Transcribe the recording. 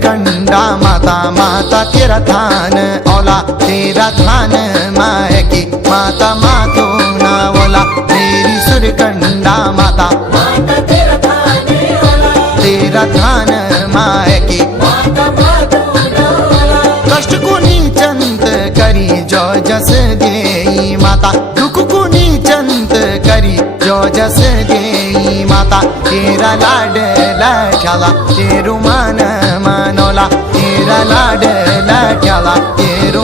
सुरकंडा माता माता तेरा थान औला तेरा थान माय की माता मातो ना ओला तेरी सुरकंडा माता तेरा थान माय की कष्ट कोणी चंत करी जो जस देई माता दुख कोणी चंत करी जो जस देई माता तेरा लाड लाठ्याला तेरू मान मानवला तेरा लाड लाठ्याला तेरू